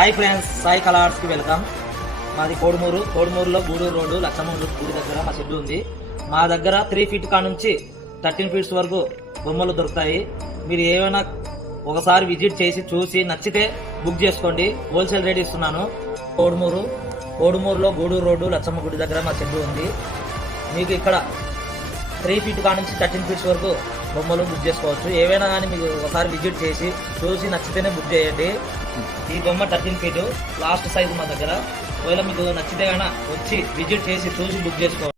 Hi friends, Sai కళా ఆర్ట్స్కి welcome. మాది కోడుమూరులో Gudur road లక్షమూరు గుడి దగ్గర మా షెడ్ ఉంది. మా దగ్గర 3 ఫీట్ కా నుంచి 13 ఫీట్స్ వరకు బొమ్మలు దొరుకుతాయి. మీరు ఏమైనా ఒకసారి విజిట్ చేసి చూసి నచ్చితే బుక్ చేసుకోండి. హోల్సేల్ రేట్ ఇస్తున్నాను. కోడుమూరులో గూడూరు రోడ్డు లక్షమ్మ గుడి దగ్గర మా షెడ్ ఉంది. మీకు ఇక్కడ 3 ఫీట్ కా నుంచి 13 ఫీట్స్ వరకు బొమ్మలు బుక్ చేసుకోవచ్చు. ఏవైనా కానీ మీకు ఒకసారి విజిట్ చేసి చూసి నచ్చితేనే బుక్ చేయండి. ఈ బొమ్మ 13 ఫీట్ లాస్ట్ సైజు మా దగ్గర. ఒకవేళ మీకు నచ్చితే కానీ వచ్చి విజిట్ చేసి చూసి బుక్ చేసుకోండి.